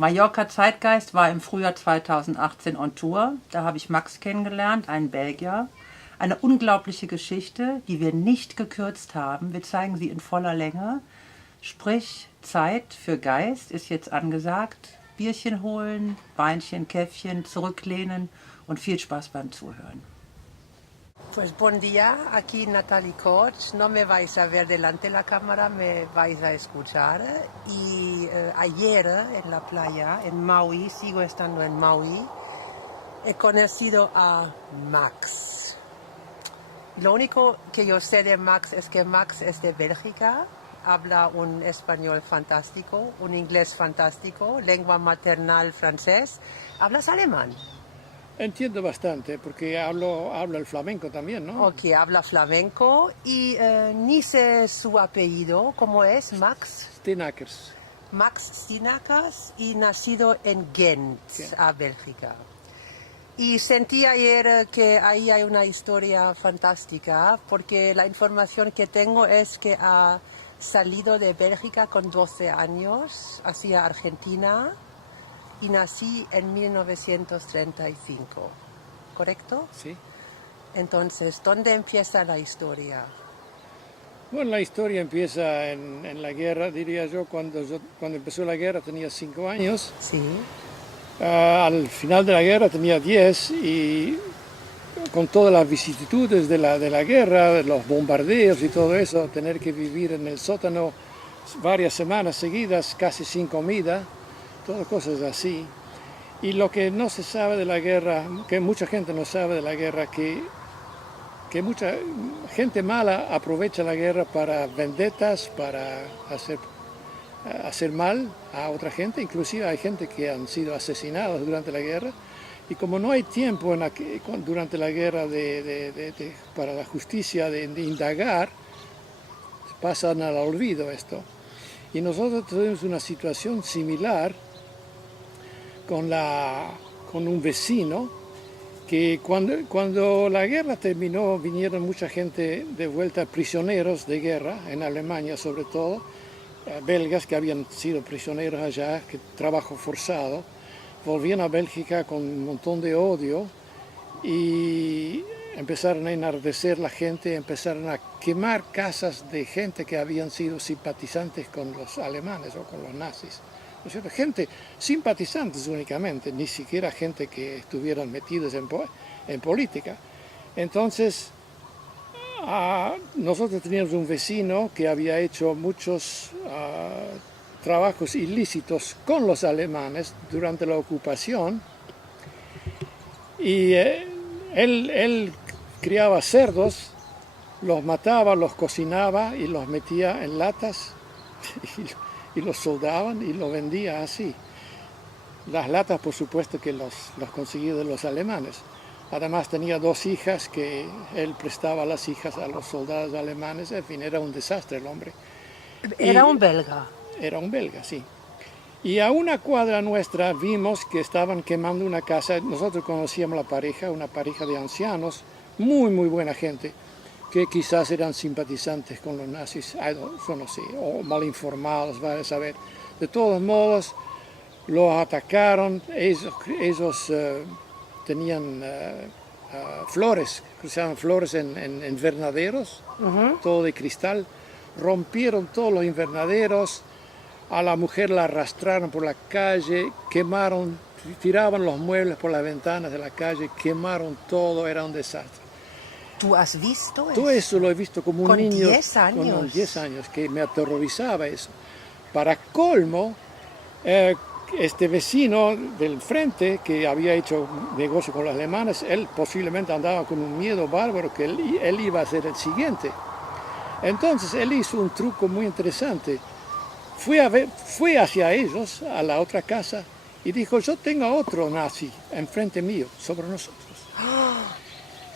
Mallorca Zeitgeist war im Frühjahr 2018 on Tour. Da habe ich Max kennengelernt, einen Belgier. Eine unglaubliche Geschichte, die wir nicht gekürzt haben. Wir zeigen sie in voller Länge. Sprich, Zeit für Geist ist jetzt angesagt. Bierchen holen, Weinchen, Käffchen, zurücklehnen und viel Spaß beim Zuhören. Pues buen día, aquí Natalie Koch. No me vais a ver delante de la cámara, me vais a escuchar. Y ayer en la playa, en Maui, sigo estando en Maui, he conocido a Max. Lo único que yo sé de Max es que Max es de Bélgica, habla un español fantástico, un inglés fantástico, lengua maternal francés. ¿Hablas alemán? Entiendo bastante, porque hablo el flamenco también, ¿no? Ok, habla flamenco y ni sé su apellido. ¿Cómo es? Max. Steenakers. Max Steenakers y nacido en Ghent, a Bélgica. Y sentí ayer que ahí hay una historia fantástica, porque la información que tengo es que ha salido de Bélgica con 12 años hacia Argentina y nací en 1935, ¿correcto? Sí. Entonces, ¿dónde empieza la historia? Bueno, la historia empieza en la guerra, diría yo, cuando empezó la guerra tenía 5 años. Sí. Al final de la guerra tenía 10 y con todas las vicisitudes de la guerra, de los bombardeos y todo eso, tener que vivir en el sótano varias semanas seguidas, casi sin comida, todas cosas así. Y lo que no se sabe de la guerra, que mucha gente no sabe de la guerra, que mucha gente mala aprovecha la guerra para vendetas, para hacer mal a otra gente. Inclusive hay gente que han sido asesinados durante la guerra. Y como no hay tiempo durante la guerra para la justicia de indagar, pasan al olvido esto. Y nosotros tuvimos una situación similar con un vecino, que cuando la guerra terminó vinieron mucha gente de vuelta, prisioneros de guerra, en Alemania sobre todo, belgas que habían sido prisioneros allá, que trabajo forzado, volvían a Bélgica con un montón de odio y empezaron a enardecer la gente, empezaron a quemar casas de gente que habían sido simpatizantes con los alemanes o con los nazis. ¿No es cierto? Gente simpatizantes únicamente, ni siquiera gente que estuvieran metidos en política. Entonces, nosotros teníamos un vecino que había hecho muchos trabajos ilícitos con los alemanes durante la ocupación y él criaba cerdos, los mataba, los cocinaba y los metía en latas y los soldaban y los vendía así. Las latas, por supuesto, que los conseguía de los alemanes. Además tenía 2 hijas que él prestaba las hijas a los soldados alemanes. En fin, era un desastre el hombre. ¿Era un belga? Era un belga, sí. Y a una cuadra nuestra vimos que estaban quemando una casa. Nosotros conocíamos la pareja, una pareja de ancianos, muy, muy buena gente, que quizás eran simpatizantes con los nazis, yo no sé, o mal informados, vaya a saber. De todos modos, los atacaron, ellos tenían flores, cruzaban flores en invernaderos, todo de cristal, rompieron todos los invernaderos, a la mujer la arrastraron por la calle, quemaron, tiraban los muebles por las ventanas de la calle, quemaron todo, era un desastre. ¿Tú has visto eso? Todo eso lo he visto como un niño. ¿Con 10 años? Con 10 años, que me aterrorizaba eso. Para colmo, este vecino del frente, que había hecho negocio con los alemanes, él posiblemente andaba con un miedo bárbaro que él iba a ser el siguiente. Entonces él hizo un truco muy interesante. Fue hacia ellos, a la otra casa, y dijo: yo tengo a otro nazi enfrente mío, sobre nosotros.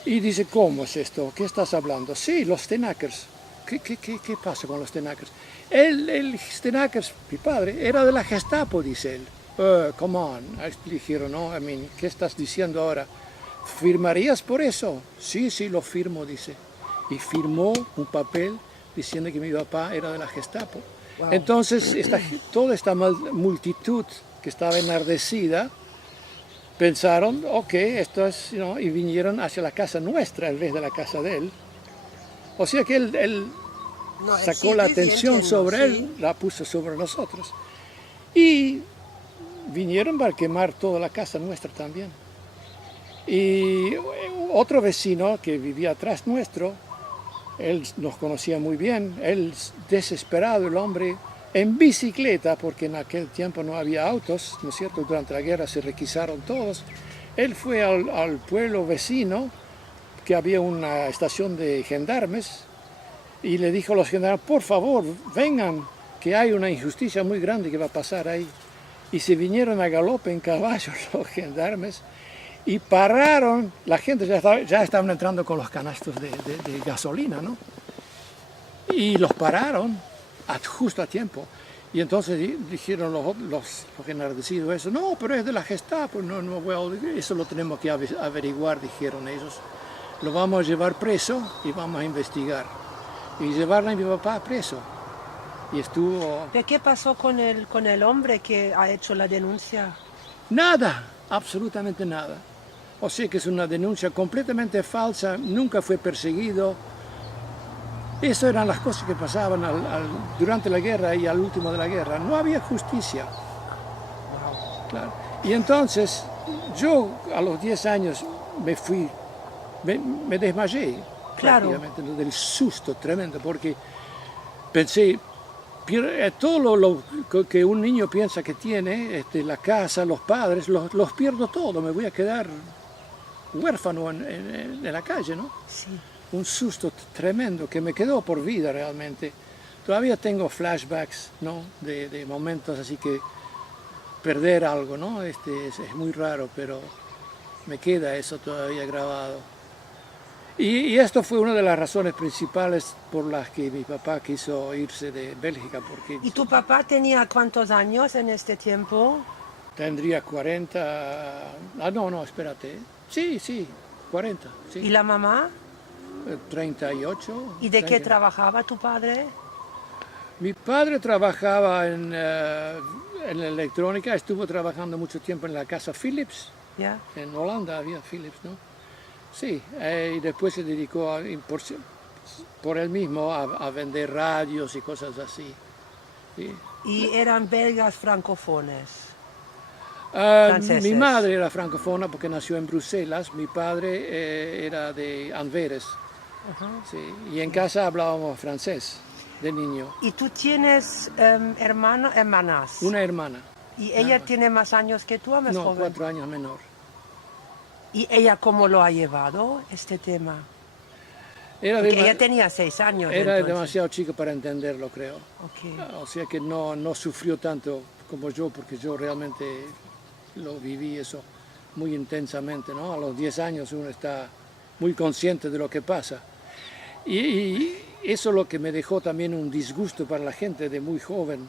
Y dice: ¿cómo es esto? ¿Qué estás hablando? Sí, los Steenakers. ¿Qué pasa con los Steenakers? El Steenakers, mi padre, era de la Gestapo, dice él. Come on, dijeron, ¿no? ¿Qué estás diciendo ahora? ¿Firmarías por eso? Sí, lo firmo, dice. Y firmó un papel diciendo que mi papá era de la Gestapo. Wow. Entonces, toda esta multitud que estaba enardecida, pensaron, ok, esto es, y vinieron hacia la casa nuestra en vez de la casa de él. O sea que él No, sacó sí, la sí, atención entiendo, sobre sí. él, la puso sobre nosotros. Y vinieron para quemar toda la casa nuestra también. Y otro vecino que vivía atrás nuestro, él nos conocía muy bien, él desesperado, el hombre, en bicicleta, porque en aquel tiempo no había autos, ¿no es cierto? Durante la guerra se requisaron todos. Él fue al pueblo vecino, que había una estación de gendarmes, y le dijo a los gendarmes, por favor, vengan, que hay una injusticia muy grande que va a pasar ahí. Y se vinieron a galope en caballo los gendarmes, y pararon, la gente ya estaban entrando con los canastos de gasolina, ¿no? Y los pararon justo a tiempo. Y entonces dijeron los enardecidos eso, no, pero es de la Gestapo, no voy a, eso lo tenemos que averiguar, dijeron ellos. Lo vamos a llevar preso y vamos a investigar. Y llevaron a mi papá preso. Y estuvo... ¿Pero qué pasó con el hombre que ha hecho la denuncia? Nada, absolutamente nada. O sea que es una denuncia completamente falsa, nunca fue perseguido. Esas eran las cosas que pasaban durante la guerra y al último de la guerra. No había justicia. Claro. Y entonces yo a los 10 años me fui, me desmayé, Claro. prácticamente, del susto tremendo, porque pensé, todo lo que un niño piensa que tiene, la casa, los padres, los pierdo todo, me voy a quedar huérfano en la calle, ¿no? Sí. Un susto tremendo que me quedó por vida realmente. Todavía tengo flashbacks, ¿no? De momentos así que perder algo, ¿no? Es muy raro, pero me queda eso todavía grabado. Y esto fue una de las razones principales por las que mi papá quiso irse de Bélgica, porque ¿Y tu papá tenía cuántos años en este tiempo? tendría 40... no, espérate. Sí, 40, sí. ¿Y la mamá? 38. ¿Y de qué 30. trabajaba tu padre? Mi padre trabajaba en electrónica, estuvo trabajando mucho tiempo en la casa Philips, ¿Ya? en Holanda había Philips, ¿no? Sí, y después se dedicó por él mismo a vender radios y cosas así. Sí. ¿Y eran belgas francófones? Mi madre era francófona porque nació en Bruselas, mi padre era de Amberes, sí, y en casa hablábamos francés de niño. ¿Y tú tienes hermanas? Una hermana. ¿Y ella tiene más años que tú o más No, joven? 4 años menor. ¿Y ella cómo lo ha llevado, este tema? Era, Porque ella tenía 6 años. era entonces. demasiado chico para entenderlo, creo. Ok. O sea que no sufrió tanto como yo, porque yo realmente lo viví eso muy intensamente, ¿no? A los 10 años uno está muy consciente de lo que pasa. Y eso es lo que me dejó también un disgusto para la gente de muy joven,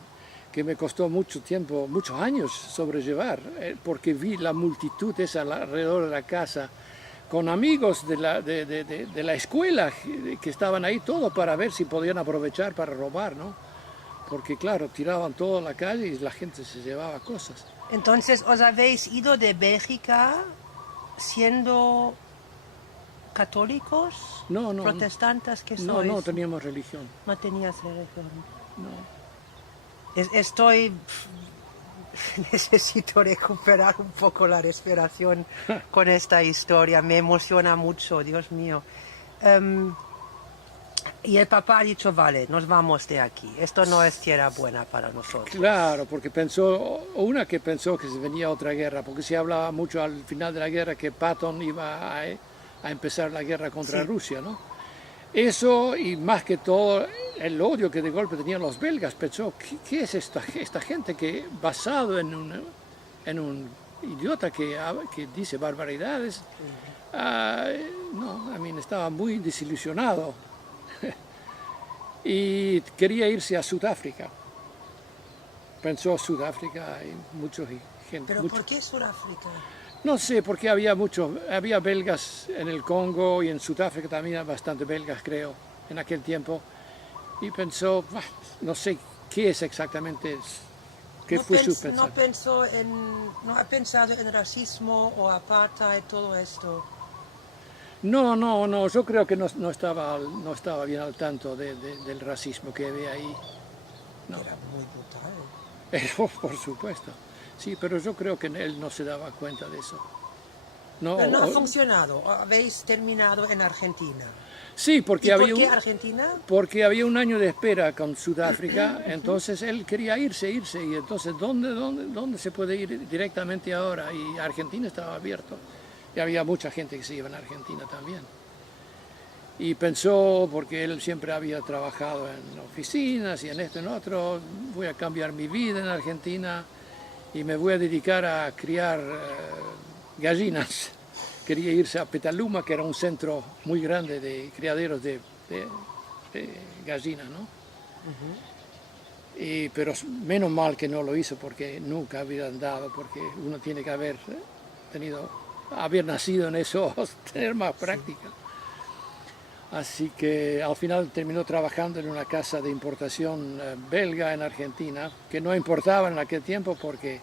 que me costó mucho tiempo, muchos años sobrellevar, porque vi la multitud esa alrededor de la casa, con amigos de la escuela que estaban ahí todos para ver si podían aprovechar para robar, ¿no? Porque claro, tiraban todo a la calle y la gente se llevaba cosas. Entonces, ¿os habéis ido de Bélgica siendo católicos? No. ¿Protestantes que sois? No teníamos religión. No tenías religión. No. Necesito recuperar un poco la respiración con esta historia. Me emociona mucho, Dios mío. Y el papá ha dicho, vale, nos vamos de aquí. Esto no es tierra buena para nosotros. Claro, porque pensó que se venía otra guerra, porque se hablaba mucho al final de la guerra que Patton iba a empezar la guerra contra Rusia, ¿no? Eso, y más que todo el odio que de golpe tenían los belgas, pensó, ¿qué es esta gente que, basado en un idiota que dice barbaridades? Estaba muy desilusionado y quería irse a Sudáfrica. Pensó Sudáfrica, hay mucha gente. ¿Pero por qué Sudáfrica? No sé, porque había belgas en el Congo y en Sudáfrica también había bastante belgas, creo, en aquel tiempo. Y pensó, no sé qué es exactamente ¿Qué fue su pensamiento? No ha pensado en racismo o apartheid, todo esto. No, yo creo que no estaba bien al tanto del racismo que había ahí. No. Era muy brutal. Por supuesto. Sí, pero yo creo que él no se daba cuenta de eso. No, Pero no ha funcionado. Habéis terminado en Argentina. sí, porque ¿Y por qué Argentina? porque había un año de espera con Sudáfrica, entonces él quería irse, y entonces ¿dónde se puede ir directamente ahora? Y Argentina estaba abierto, y había mucha gente que se iba en Argentina también. Y pensó, porque él siempre había trabajado en oficinas y en esto y en otro, voy a cambiar mi vida en Argentina y me voy a dedicar a criar gallinas. Quería irse a Petaluma, que era un centro muy grande de criaderos de gallinas, ¿no? Pero menos mal que no lo hizo, porque nunca había andado, porque uno tiene que haber nacido en eso, tener más práctica. Así que al final terminó trabajando en una casa de importación belga en Argentina, que no importaba en aquel tiempo porque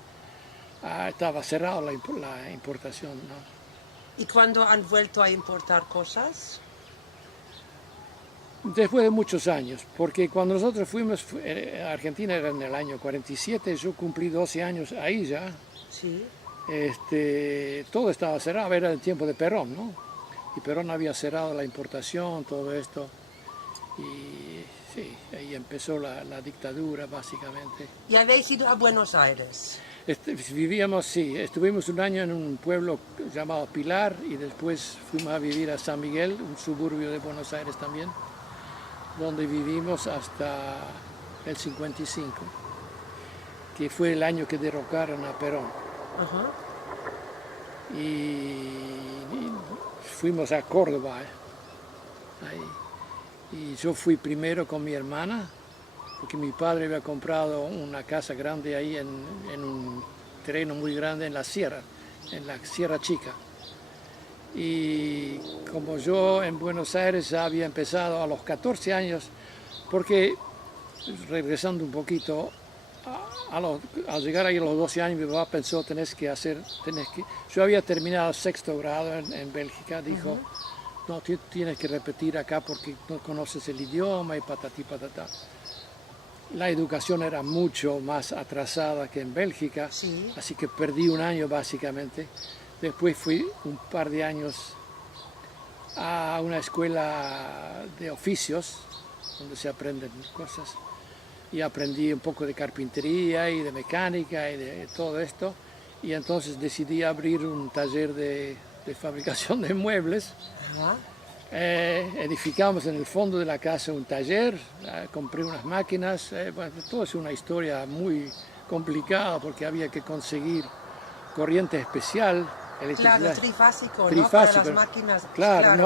estaba cerrada la importación, ¿no? ¿Y cuándo han vuelto a importar cosas? Después de muchos años, porque cuando nosotros fuimos a Argentina era en el año 47, yo cumplí 12 años ahí ya. Sí. Todo estaba cerrado, era el tiempo de Perón, ¿no? Y Perón había cerrado la importación, todo esto, y sí, ahí empezó la dictadura básicamente. ¿Y habéis ido a Buenos Aires? Estuvimos un año en un pueblo llamado Pilar y después fuimos a vivir a San Miguel, un suburbio de Buenos Aires también, donde vivimos hasta el 55, que fue el año que derrocaron a Perón. Y fuimos a Córdoba, ahí. Y yo fui primero con mi hermana, porque mi padre había comprado una casa grande ahí en un terreno muy grande en la Sierra Chica. Y como yo en Buenos Aires ya había empezado a los 14 años, porque regresando un poquito, al llegar ahí a los 12 años, mi papá pensó, yo había terminado sexto grado en Bélgica, dijo, no, tienes que repetir acá porque no conoces el idioma y patatí, patatá. La educación era mucho más atrasada que en Bélgica, sí. Así que perdí un año básicamente. Después fui un par de años a una escuela de oficios, donde se aprenden cosas. Y aprendí un poco de carpintería y de mecánica y de todo esto. Y entonces decidí abrir un taller de fabricación de muebles. Edificamos en el fondo de la casa un taller, compré unas máquinas, todo es una historia muy complicada porque había que conseguir corriente especial, electricidad. Claro, trifásico, ¿no? Trifásico. Para las máquinas. Claro.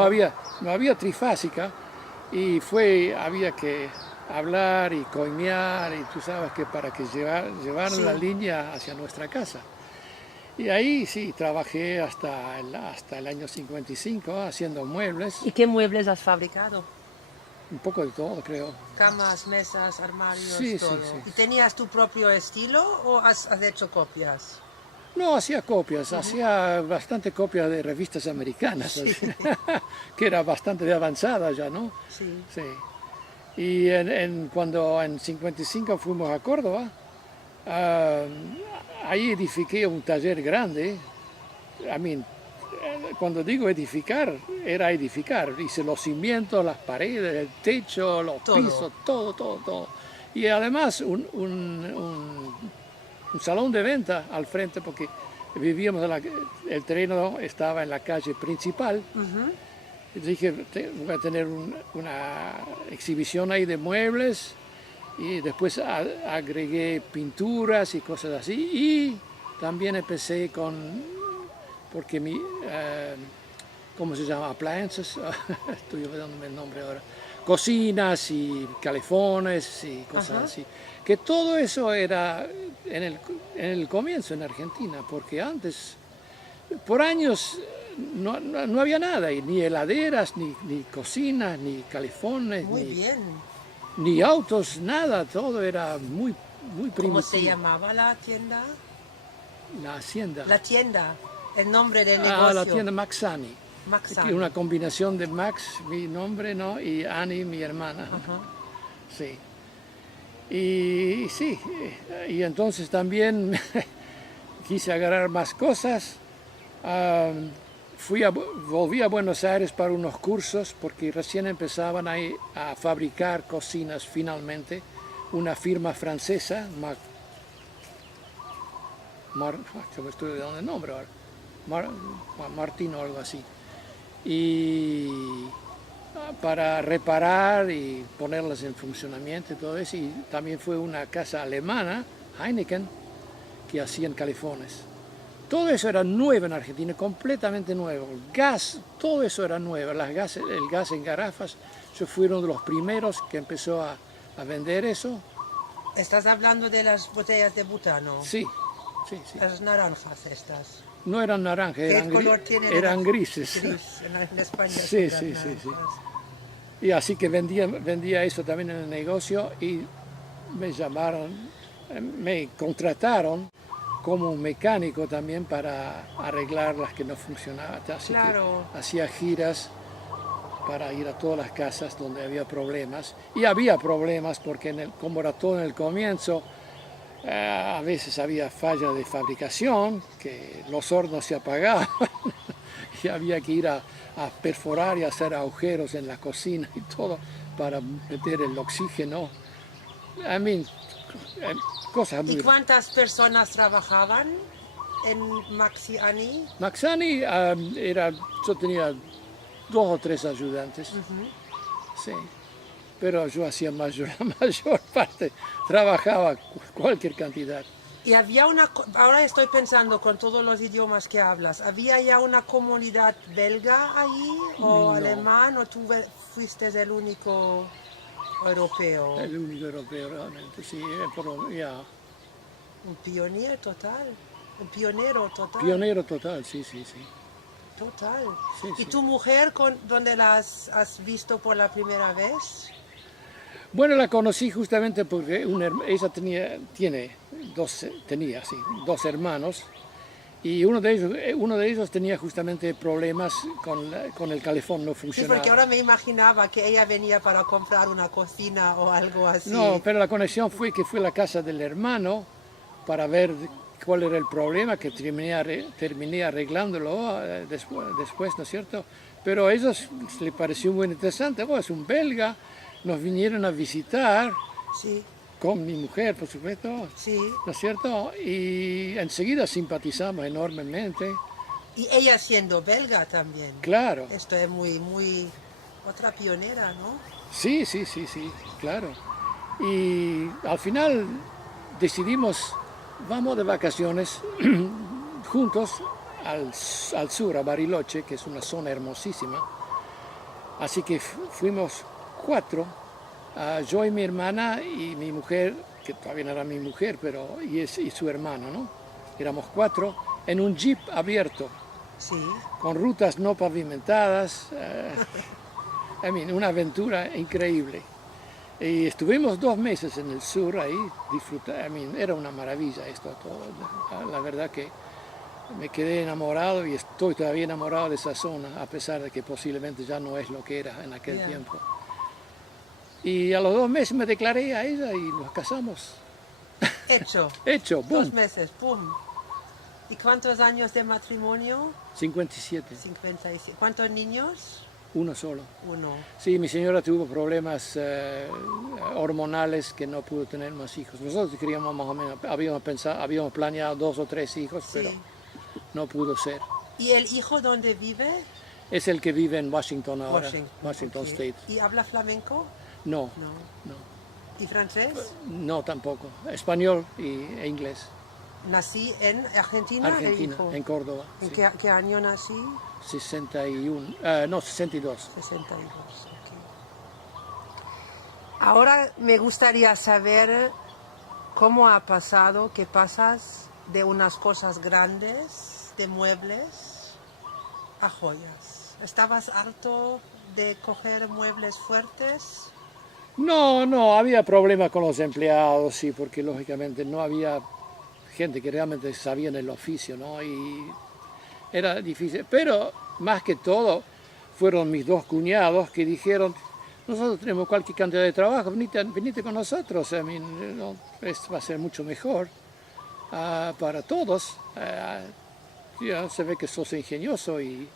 No había trifásica y había que hablar y coimear y tú sabes que para que llevaran la línea hacia nuestra casa. Y ahí sí, trabajé hasta el año 55 haciendo muebles. ¿Y qué muebles has fabricado? Un poco de todo, creo. Camas, mesas, armarios, Sí, todo. sí. ¿Y tenías tu propio estilo o has hecho copias? No, hacía copias, hacía bastante copias de revistas americanas, Sí. que era bastante avanzada ya, ¿no? Sí. Sí. Y cuando en 55 fuimos a Córdoba, ahí edifiqué un taller grande. Cuando digo edificar, era edificar. Hice los cimientos, las paredes, el techo, los pisos, todo. Y además un salón de venta al frente, porque vivíamos, el terreno estaba en la calle principal. Y dije, voy a tener una exhibición ahí de muebles. Y después agregué pinturas y cosas así. Y también empecé porque ¿cómo se llama? Appliances, estoy olvidándome el nombre ahora. Cocinas y calefones y cosas así. Que todo eso era en el comienzo en Argentina, porque antes, por años, no había nada, y ni heladeras, ni cocinas, ni calefones, Muy bien. ni autos, nada, todo era muy, muy ¿Cómo se primitiva. llamaba la tienda? La hacienda. La tienda, el nombre del negocio. La tienda Maxani. Max Que una combinación de Max, mi nombre, ¿no? Y Annie, mi hermana. Ajá. Sí. Y sí, y entonces también quise agarrar más cosas. Volví a Buenos Aires para unos cursos porque recién empezaban ahí a fabricar cocinas finalmente. Una firma francesa, se me estoy olvidando el nombre ahora, Martín o algo así. Y para reparar y ponerlas en funcionamiento y todo eso. Y también fue una casa alemana, Heineken, que hacían califones. Todo eso era nuevo en Argentina, completamente nuevo. Gas, todo eso era nuevo. El gas en garrafas, yo fui uno de los primeros que empezó a vender eso. ¿Estás hablando de las botellas de butano? Sí, sí, sí. Las naranjas estas. No eran naranjas, ¿Qué color tienen? eran grises. Gris, en España. Sí, sí, sí, sí. Y así que vendía eso también en el negocio y me llamaron, me contrataron como un mecánico también para arreglar las que no funcionaban. Así Claro. que hacía giras para ir a todas las casas donde había problemas. Y había problemas porque como era todo en el comienzo, a veces había falla de fabricación, que los hornos se apagaban y había que ir a perforar y hacer agujeros en la cocina y todo para meter el oxígeno. I mean, cosas muy... ¿Y cuántas personas trabajaban en Maxani? Maxani yo tenía 2 o 3 ayudantes, sí, pero yo hacía la mayor parte, trabajaba cualquier cantidad. Y había ahora estoy pensando con todos los idiomas que hablas, ¿había ya una comunidad belga ahí o No. alemán o tú fuiste el único europeo? El único europeo realmente, sí, ya. Un pionero total, un pionero total. Pionero total, sí, sí, sí. Total. Sí, ¿Y sí. tu mujer, dónde la has visto por la primera vez? Bueno, la conocí justamente porque ella tenía 2 hermanos y uno de ellos tenía justamente problemas con el calefón, no Sí, funcionaba. porque ahora me imaginaba que ella venía para comprar una cocina o algo así. No, pero la conexión fue que fue a la casa del hermano para ver cuál era el problema, que terminé arreglándolo después, ¿no es cierto? Pero a ellos les pareció muy interesante. Oh, es un belga, nos vinieron a visitar, Sí, con mi mujer, por supuesto, sí. ¿no es cierto? Y enseguida simpatizamos enormemente, Y ella siendo belga también. claro. Esto es muy otra pionera, ¿no? Sí, sí, sí, sí, claro. Y al final decidimos, vamos de vacaciones juntos al sur, a Bariloche, que es una zona hermosísima. Así que fuimos 4, yo y mi hermana y mi mujer, que todavía no era mi mujer, pero y su hermano, ¿no? Éramos 4 en un jeep abierto, Sí. con rutas no pavimentadas. Una aventura increíble. Y estuvimos 2 meses en el sur ahí, disfrutando. Era una maravilla esto todo. La verdad que me quedé enamorado y estoy todavía enamorado de esa zona, a pesar de que posiblemente ya no es lo que era en aquel Yeah. tiempo. Y a los 2 meses me declaré a ella y nos casamos. Hecho. Hecho, 2 boom, meses, pum. ¿Y cuántos años de matrimonio? 57, 57. ¿Cuántos niños? uno solo. 1. Sí, mi señora tuvo problemas hormonales que no pudo tener más hijos. Nosotros queríamos más o menos, habíamos planeado 2 o 3 hijos, Sí. pero no pudo ser. ¿Y el hijo dónde vive? Es el que vive en Washington ahora, Washington ok. State. ¿Y habla flamenco? No, No. no, ¿Y francés? no tampoco. Español e inglés. Nací en Argentina. Argentina, hijo. en Córdoba. ¿En Sí. qué año nací? 61, no, 62. 62. Ok. Ahora me gustaría saber cómo ha pasado que pasas de unas cosas grandes, de muebles, a joyas. ¿Estabas harto de coger muebles fuertes? No, no, había problemas con los empleados, sí, porque lógicamente no había gente que realmente sabía en el oficio, ¿no? Y era difícil. Pero más que todo fueron mis dos cuñados que dijeron, nosotros tenemos cualquier cantidad de trabajo, venite con nosotros, no, esto va a ser mucho mejor para todos. Ya se ve que sos ingenioso y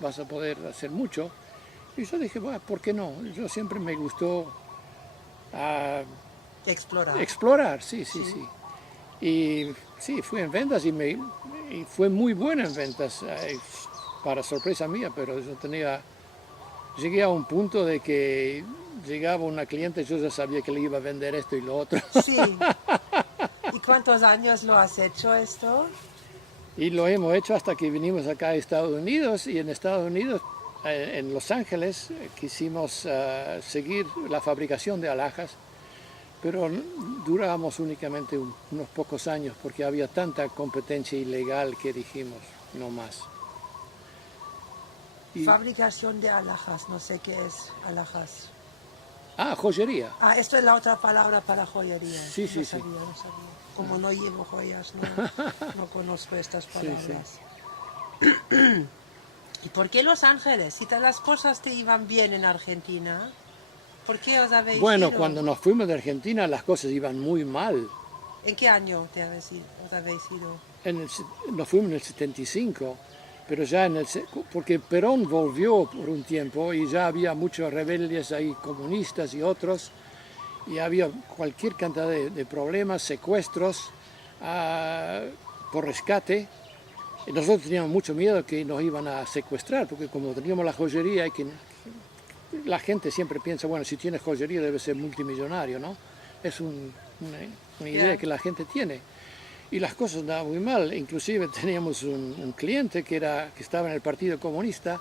vas a poder hacer mucho. Y yo dije, bueno, ¿por qué no? Yo siempre me gustó Explorar. explorar, sí, sí, Sí. sí. Y sí, fui en ventas y fue muy buena en ventas, para sorpresa mía, pero yo llegué a un punto de que llegaba una cliente, yo ya sabía que le iba a vender esto y lo otro. Sí. ¿Y cuántos años lo has hecho esto? Y lo hemos hecho hasta que vinimos acá a Estados Unidos, y en Estados Unidos, en Los Ángeles, quisimos seguir la fabricación de alhajas, pero duramos únicamente unos pocos años porque había tanta competencia ilegal que dijimos, no más. Y, Fabricación de alhajas, no sé qué es alhajas. joyería. Ah, esto es la otra palabra para joyería. Sí, sí, no sí. sabía, no sabía. Como no llevo joyas, no conozco estas palabras. ¿Y por qué Los Ángeles? Si las cosas te iban bien en Argentina, ¿por qué os habéis Bueno, ido? cuando nos fuimos de Argentina las cosas iban muy mal. ¿En qué año os habéis ido? Nos fuimos en el 75, pero ya porque Perón volvió por un tiempo y ya había muchos rebeldes ahí, comunistas y otros, y había cualquier cantidad de problemas, secuestros por rescate. Y nosotros teníamos mucho miedo que nos iban a secuestrar, porque como teníamos la joyería, la gente siempre piensa, bueno, si tienes joyería debe ser multimillonario, ¿no? Es una idea que la gente tiene. Y las cosas andaban muy mal. Inclusive teníamos un cliente que estaba en el Partido Comunista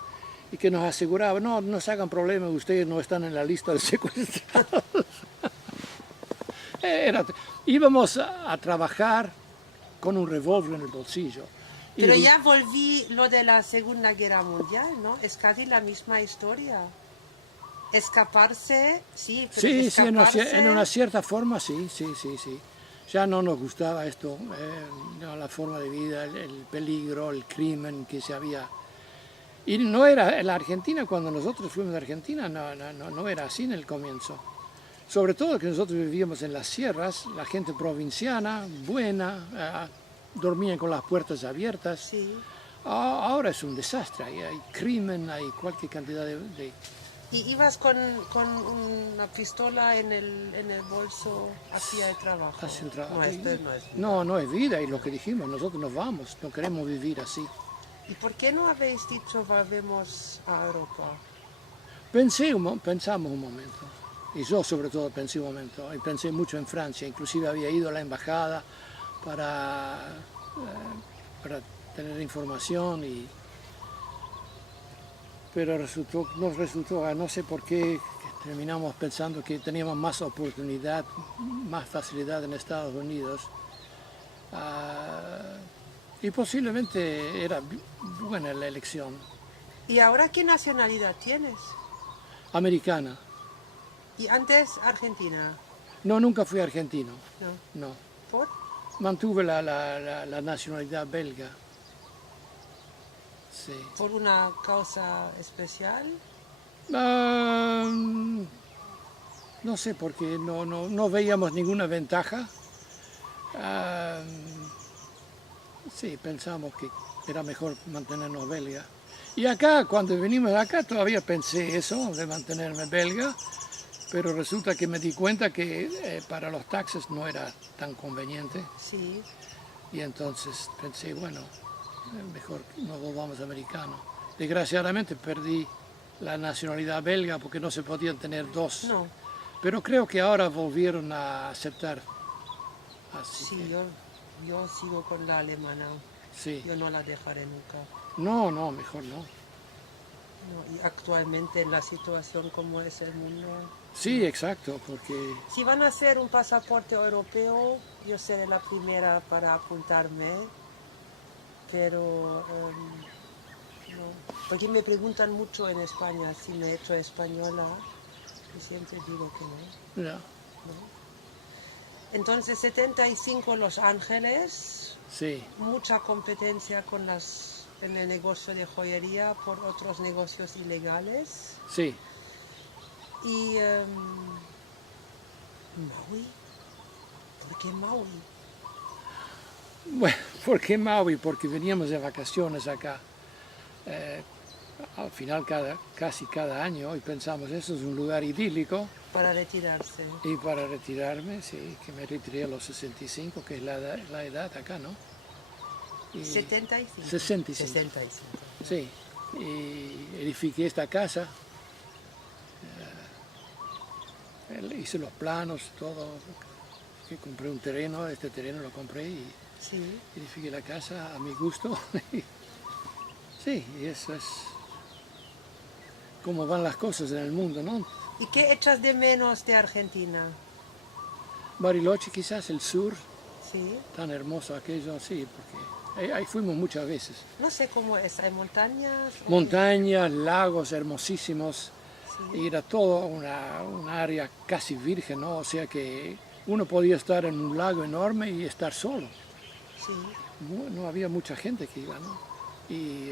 y que nos aseguraba, no se hagan problemas, ustedes no están en la lista de secuestrados. Íbamos a trabajar con un revólver en el bolsillo. Pero ya volví lo de la Segunda Guerra Mundial, ¿no? Es casi la misma historia. Escaparse, sí, pero Sí, escaparse... en una cierta forma, sí. Ya no nos gustaba esto, no, la forma de vida, el peligro, el crimen que se había. Y no era, en la Argentina, cuando nosotros fuimos de Argentina, no era así en el comienzo. Sobre todo que nosotros vivíamos en las sierras, la gente provinciana, buena, dormían con las puertas abiertas. Sí. Ahora es un desastre, hay crimen, hay cualquier cantidad de... ¿Y ibas con una pistola en el bolso hacia el trabajo? Hacia el trabajo. No, esto no es vida. No es vida, y lo que dijimos, nosotros nos vamos, no queremos vivir así. ¿Y por qué no habéis dicho volvemos a Europa? Pensamos un momento, y yo sobre todo pensé un momento, y pensé mucho en Francia, inclusive había ido a la embajada para tener información, pero nos resultó, no sé por qué, que terminamos pensando que teníamos más oportunidad, más facilidad en Estados Unidos, y posiblemente era buena la elección. ¿Y ahora qué nacionalidad tienes? Americana. ¿Y antes Argentina? No, nunca fui argentino, No. no. ¿Por? Mantuve la nacionalidad belga. Sí. ¿Por una causa especial? No sé, porque no veíamos ninguna ventaja. Sí, pensamos que era mejor mantenernos belga. Y acá, cuando vinimos acá, todavía pensé eso, de mantenerme belga, pero resulta que me di cuenta que para los taxes no era tan conveniente. Sí. Y entonces pensé, bueno, mejor nos volvamos americanos. Desgraciadamente perdí la nacionalidad belga porque no se podían tener dos. No. Pero creo que ahora volvieron a aceptar. Así Sí, que, yo sigo con la alemana. sí. Yo no la dejaré nunca. No, mejor no. No, y actualmente en la situación como es el mundo... Sí, exacto, porque Si van a hacer un pasaporte europeo, yo seré la primera para apuntarme, pero no. Porque me preguntan mucho en España si me he hecho española Y siempre digo que no. Ya, Entonces 75 Los Ángeles, sí, mucha competencia con en el negocio de joyería por otros negocios ilegales. sí. Y Maui, ¿por qué Maui? Bueno, ¿por qué Maui? Porque veníamos de vacaciones acá. Al final casi cada año y pensamos, eso es un lugar idílico. Para retirarse. Y para retirarme, sí, que me retiré a los 65, que es la edad acá, ¿no? Y 75. 65. 65. Sí, y edifiqué esta casa, hice los planos, todo, que compré un terreno, este terreno lo compré y Sí. edifiqué la casa a mi gusto. Sí, y eso es cómo van las cosas en el mundo, ¿no? ¿Y qué echas de menos de Argentina? Bariloche quizás, el sur, Sí. tan hermoso aquello, sí, porque ahí fuimos muchas veces. No sé cómo es, ¿hay montañas? Montañas, lagos hermosísimos, Sí. y era todo un área casi virgen, ¿no? O sea que uno podía estar en un lago enorme y estar solo. Sí. No había mucha gente que iba, ¿no? Y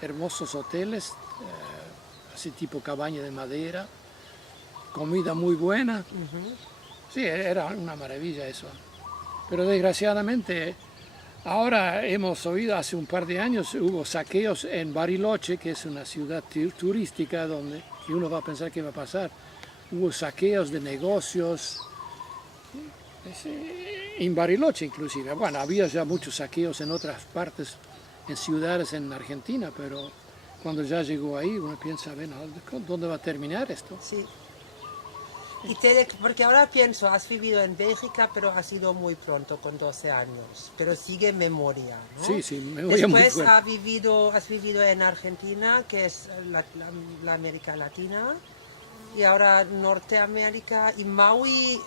hermosos hoteles, así tipo cabaña de madera, comida muy buena. Sí, era una maravilla eso. Pero desgraciadamente, ahora hemos oído, hace un par de años hubo saqueos en Bariloche, que es una ciudad turística donde que uno va a pensar que va a pasar. Hubo saqueos de negocios, en Bariloche inclusive. Bueno, había ya muchos saqueos en otras partes, en ciudades en Argentina, pero cuando ya llegó ahí uno piensa, bueno, ¿dónde va a terminar esto? Sí. Porque ahora pienso, has vivido en Bélgica, pero has ido muy pronto, con 12 años. Pero sigue memoria, ¿no? Sí, sí, memoria muy Después fuerte. has vivido en Argentina, que es la América Latina, y ahora Norteamérica. Y Maui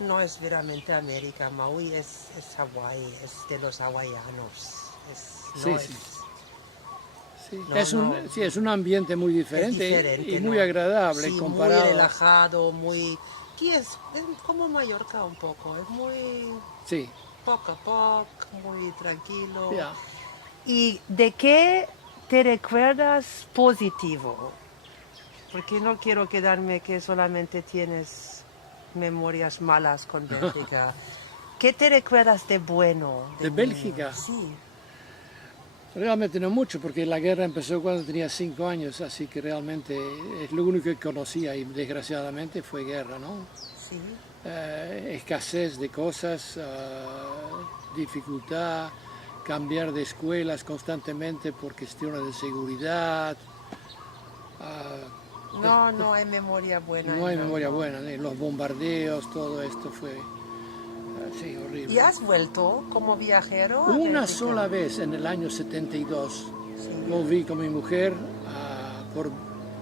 no es veramente América, Maui es Hawái, es de los hawaianos. Sí, No sí. es- Sí, No, sí, es un ambiente muy es diferente, diferente, y muy ¿no? agradable Sí, comparado. muy relajado, muy... Aquí es como Mallorca un poco, es muy Sí, poco a poco, muy tranquilo. ya. ¿Y de qué te recuerdas positivo? Porque no quiero quedarme que solamente tienes memorias malas con Bélgica. ¿Qué te recuerdas de bueno? ¿De Bélgica? Sí. Realmente no mucho, porque la guerra empezó cuando tenía 5 años, así que realmente es lo único que conocía y desgraciadamente fue guerra, ¿no? Sí. Escasez de cosas, dificultad, cambiar de escuelas constantemente por cuestiones de seguridad. No hay memoria buena. No hay en memoria algo. buena, ¿eh? Los bombardeos, todo esto fue sí, horrible. ¿Y has vuelto como viajero? a Una Bélgica? sola vez en el año 72 Sí. volví con mi mujer,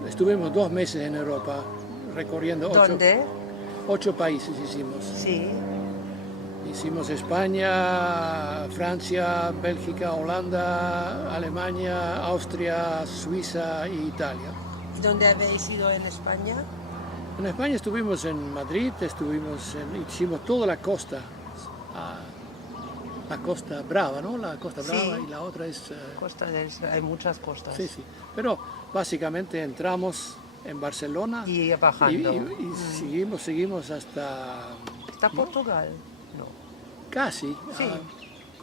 estuvimos 2 meses en Europa recorriendo ¿Dónde? 8 países hicimos. Sí. Hicimos España, Francia, Bélgica, Holanda, Alemania, Austria, Suiza e Italia. ¿Y dónde habéis ido en España? En España estuvimos en Madrid, hicimos toda la costa, la Costa Brava, ¿no? La Costa Sí. Brava, y la otra es... Hay muchas costas. sí, sí. Pero básicamente entramos en Barcelona Y bajando. y seguimos hasta ¿Está Portugal? No. casi. Sí.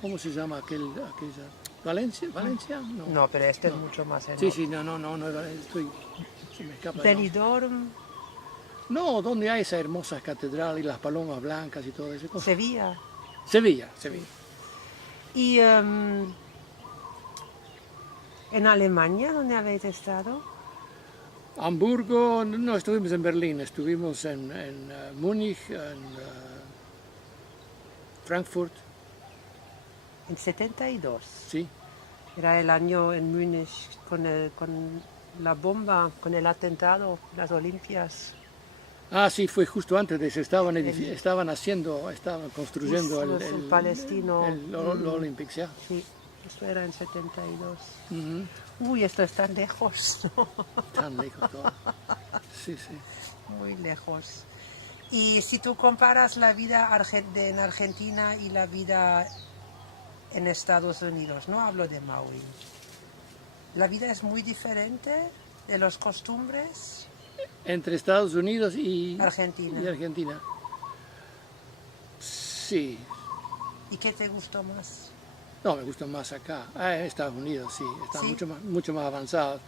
¿Cómo se llama aquella? ¿Valencia? ¿Valencia? No. No, pero este es mucho más Sí, enorme. sí, no, se me escapa. Benidorm, No, donde hay esa hermosa catedral y las palomas blancas y todo eso. Sevilla. Sevilla. ¿Y en Alemania, dónde habéis estado? Hamburgo, no estuvimos en Berlín, estuvimos en Múnich, en Frankfurt, En 72. sí. Era el año en Múnich con la bomba, con el atentado, las Olimpias. Ah, sí, fue justo antes de eso, estaban construyendo Los palestinos. el Olympics, ya. Sí. Esto era en 72. Ujú. Uy, esto es tan lejos, ¿no? Tan lejos todo. Sí, sí. Muy lejos. Y si tú comparas la vida en Argentina y la vida en Estados Unidos, no hablo de Maui, ¿la vida es muy diferente de las costumbres? Entre Estados Unidos Argentina. y Argentina. Sí. ¿Y qué te gustó más? No, me gusta más acá. En Estados Unidos, sí. Están ¿Sí? mucho más avanzados.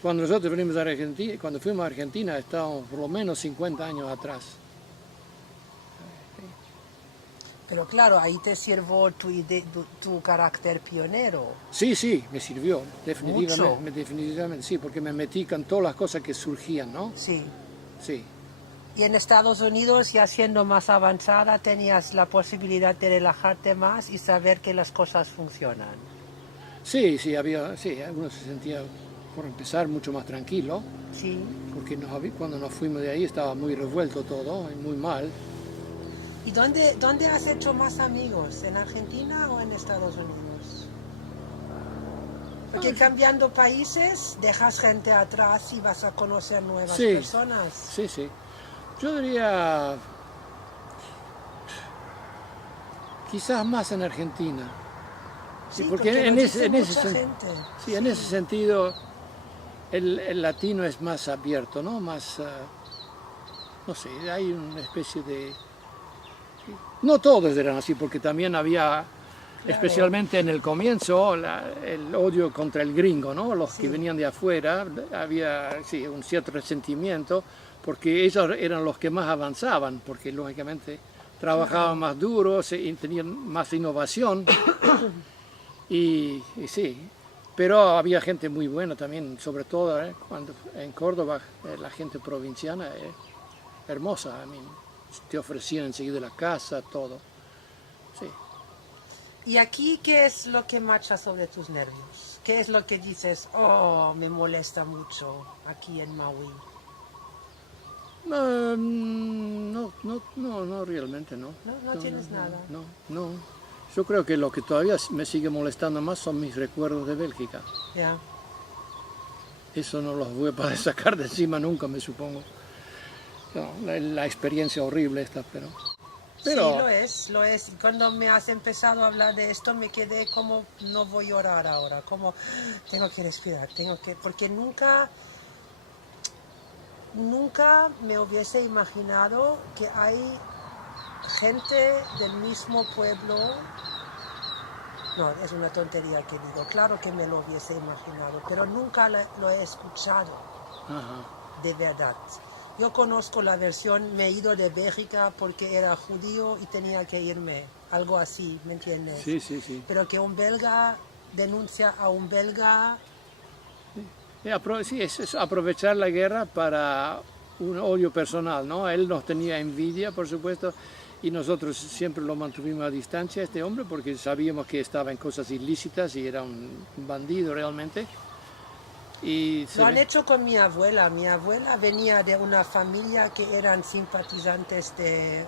Cuando nosotros venimos a Argentina, cuando fuimos a Argentina, estábamos por lo menos 50 años atrás. Pero claro, ahí te sirvió tu carácter pionero. Sí, sí, me sirvió, Mucho. definitivamente sí, porque me metí con todas las cosas que surgían, ¿no? Sí. Sí. Y en Estados Unidos, ya siendo más avanzada, tenías la posibilidad de relajarte más y saber que las cosas funcionan. Sí, sí, uno se sentía, por empezar, mucho más tranquilo, Sí. porque cuando nos fuimos de ahí estaba muy revuelto todo, y muy mal. ¿Y dónde has hecho más amigos? ¿En Argentina o en Estados Unidos? Porque cambiando países, dejas gente atrás y vas a conocer nuevas Sí, personas. sí, sí. Yo diría, quizás más en Argentina. Sí, Sí, porque lo dice en mucha gente. sí, en ese sentido el latino es más abierto, ¿no? Más, no sé, hay una especie de... No todos eran así, porque también había, especialmente en el comienzo, el odio contra el gringo, ¿no? Los que venían de afuera, había sí, un cierto resentimiento, porque ellos eran los que más avanzaban, porque lógicamente trabajaban más duro, y tenían más innovación. Y sí, pero había gente muy buena también, sobre todo cuando en Córdoba la gente provinciana es hermosa, te ofrecían enseguida la casa, todo. Sí. ¿Y aquí qué es lo que marcha sobre tus nervios? ¿Qué es lo que dices, oh, me molesta mucho aquí en Maui? No, realmente no. No tienes nada. No. Yo creo que lo que todavía me sigue molestando más son mis recuerdos de Bélgica. Ya. Eso no los voy a poder sacar de encima nunca, me supongo. No, la experiencia horrible esta, pero... Sí, lo es. Y cuando me has empezado a hablar de esto, me quedé como, no voy a llorar ahora, como, tengo que respirar, porque nunca me hubiese imaginado que hay gente del mismo pueblo. No, es una tontería que digo, claro que me lo hubiese imaginado, pero nunca lo he escuchado. Ajá. De verdad. Yo conozco la versión, me he ido de Bélgica porque era judío y tenía que irme, algo así, ¿me entiendes? Sí. Pero que un belga denuncia a un belga, Sí, es aprovechar la guerra para un odio personal, ¿no? Él nos tenía envidia, por supuesto, y nosotros siempre lo mantuvimos a distancia, este hombre, porque sabíamos que estaba en cosas ilícitas y era un bandido realmente. Y lo han hecho con mi abuela. Mi abuela venía de una familia que eran simpatizantes de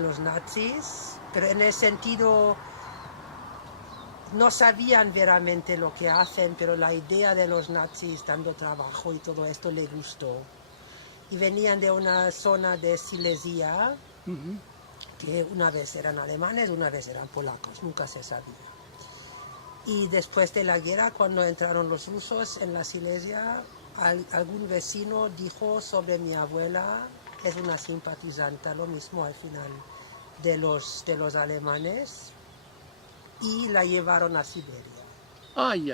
los nazis, pero en el sentido no sabían veramente lo que hacen, pero la idea de los nazis dando trabajo y todo esto le gustó. Y venían de una zona de Silesia, que una vez eran alemanes, una vez eran polacos, nunca se sabía. Y después de la guerra, cuando entraron los rusos en la Silesia, algún vecino dijo sobre mi abuela, es una simpatizante, lo mismo al final de los alemanes, y la llevaron a Siberia. Ay.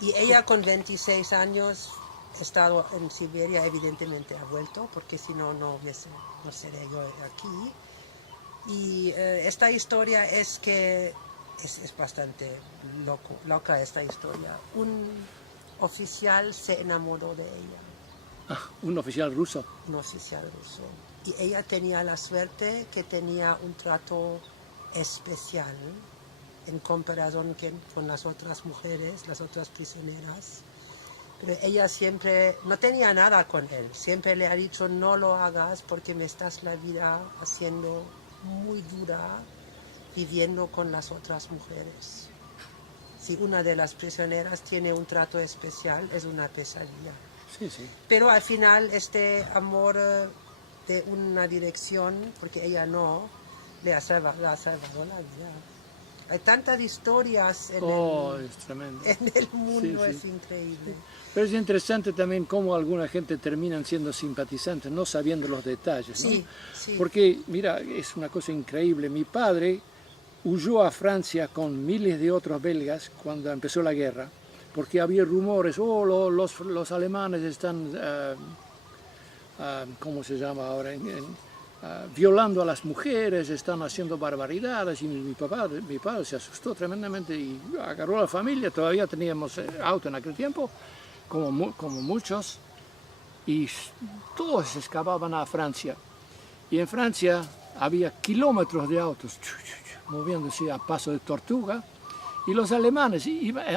Y ella con 26 años ha estado en Siberia, evidentemente ha vuelto, porque si no, no sería yo aquí. Y esta historia es que es bastante loca esta historia. Un oficial se enamoró de ella. Un oficial ruso. Un oficial ruso. Y ella tenía la suerte que tenía un trato especial en comparación con las otras mujeres, las otras prisioneras. Pero ella siempre no tenía nada con él. Siempre le ha dicho, no lo hagas porque me estás la vida haciendo muy dura viviendo con las otras mujeres. Si una de las prisioneras tiene un trato especial, es una pesadilla. Sí, sí. Pero al final este amor de una dirección, porque ella no, le ha salvado la vida. Hay tantas historias Es tremendo. en el mundo, Sí, sí. es increíble. Pero es interesante también cómo alguna gente terminan siendo simpatizantes, no sabiendo los detalles, ¿no? Sí, sí. Porque, mira, es una cosa increíble. Mi padre huyó a Francia con miles de otros belgas cuando empezó la guerra, porque había rumores, los alemanes están, ¿cómo se llama ahora? Violando a las mujeres, están haciendo barbaridades, y mi padre se asustó tremendamente y agarró a la familia. Todavía teníamos auto en aquel tiempo, como muchos, y todos se escapaban a Francia. Y en Francia había kilómetros de autos moviéndose a paso de tortuga, y los alemanes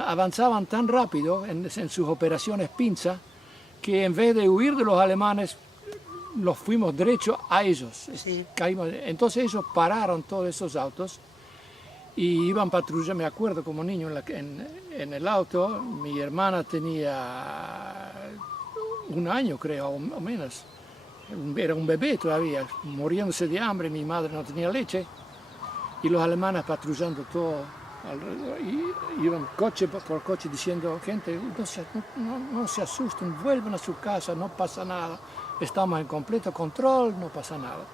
avanzaban tan rápido en sus operaciones pinza que en vez de huir de los alemanes, los fuimos derecho a ellos. Sí. Entonces ellos pararon todos esos autos y iban patrullando. Me acuerdo como niño en el auto, mi hermana tenía 1 año, creo, o menos. Era un bebé todavía, muriéndose de hambre, mi madre no tenía leche, y los alemanes patrullando todo alrededor, y iban coche por coche diciendo: gente, no se asusten, vuelvan a su casa, no pasa nada, estamos en completo control, no pasa nada.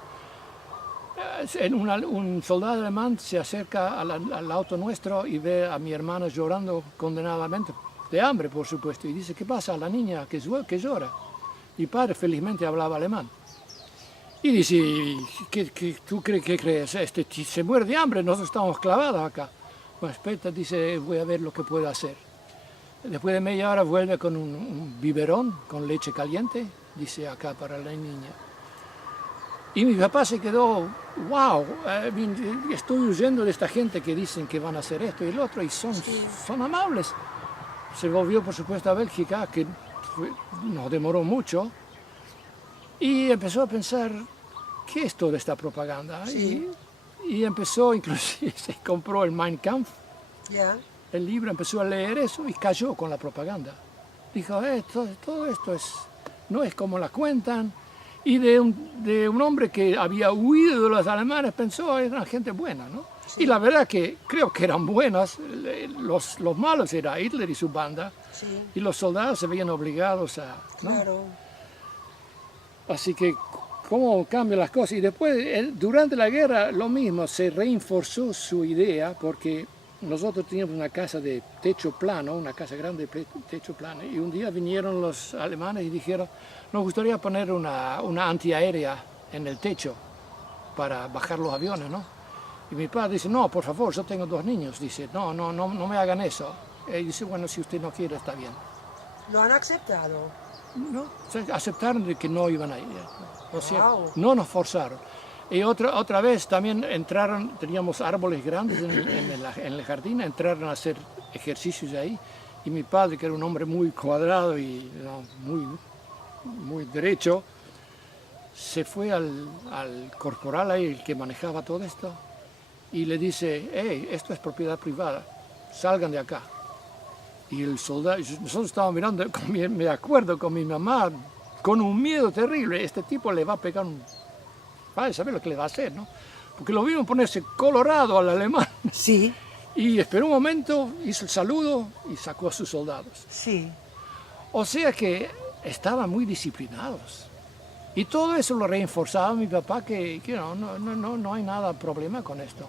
Un soldado alemán se acerca al auto nuestro y ve a mi hermana llorando condenadamente, de hambre por supuesto, y dice: ¿qué pasa a la niña que llora? Mi padre felizmente hablaba alemán. Y dice: ¿tú qué crees? Se muere de hambre, nosotros estamos clavados acá. Bueno, espera, dice, voy a ver lo que puedo hacer. Después de media hora vuelve con un biberón con leche caliente, dice: acá para la niña. Y mi papá se quedó: wow, estoy huyendo de esta gente que dicen que van a hacer esto y el otro, y son amables. Se volvió, por supuesto, a Bélgica, que nos demoró mucho, y empezó a pensar: ¿qué es toda esta propaganda? Sí. Y empezó, inclusive se compró el Mein Kampf, Yeah. el libro, empezó a leer eso y cayó con la propaganda. Dijo: todo esto no es como la cuentan. Y de un hombre que había huido de los alemanes, pensó: eran gente buena, ¿no? Sí. Y la verdad que creo que eran buenas. Los malos era Hitler y su banda, Sí. y los soldados se veían obligados a... ¿no? Claro. Así que cómo cambian las cosas. Y después, durante la guerra, lo mismo, se reforzó su idea, porque nosotros teníamos una casa de techo plano, una casa grande de techo plano, y un día vinieron los alemanes y dijeron: nos gustaría poner una antiaérea en el techo para bajar los aviones, ¿no? Y mi padre dice: no, por favor, yo tengo 2 niños. Dice: no me hagan eso. Y dice: bueno, si usted no quiere, está bien. ¿Lo han aceptado? No, aceptaron de que no iban a ir. O sea, Wow. no nos forzaron. Y otra vez también entraron, teníamos árboles grandes en el jardín, entraron a hacer ejercicios ahí. Y mi padre, que era un hombre muy cuadrado y muy derecho, se fue al corporal ahí, el que manejaba todo esto, y le dice: hey, esto es propiedad privada, salgan de acá. Y el soldado, nosotros estábamos mirando, me acuerdo, con mi mamá, con un miedo terrible: este tipo le va a pegar Padre, ¿sabe lo que le va a hacer, no? Porque lo vimos ponerse colorado al alemán. Sí. Y esperó un momento, hizo el saludo y sacó a sus soldados. Sí. O sea que estaban muy disciplinados. Y todo eso lo reforzaba mi papá, que no hay nada problema con esto.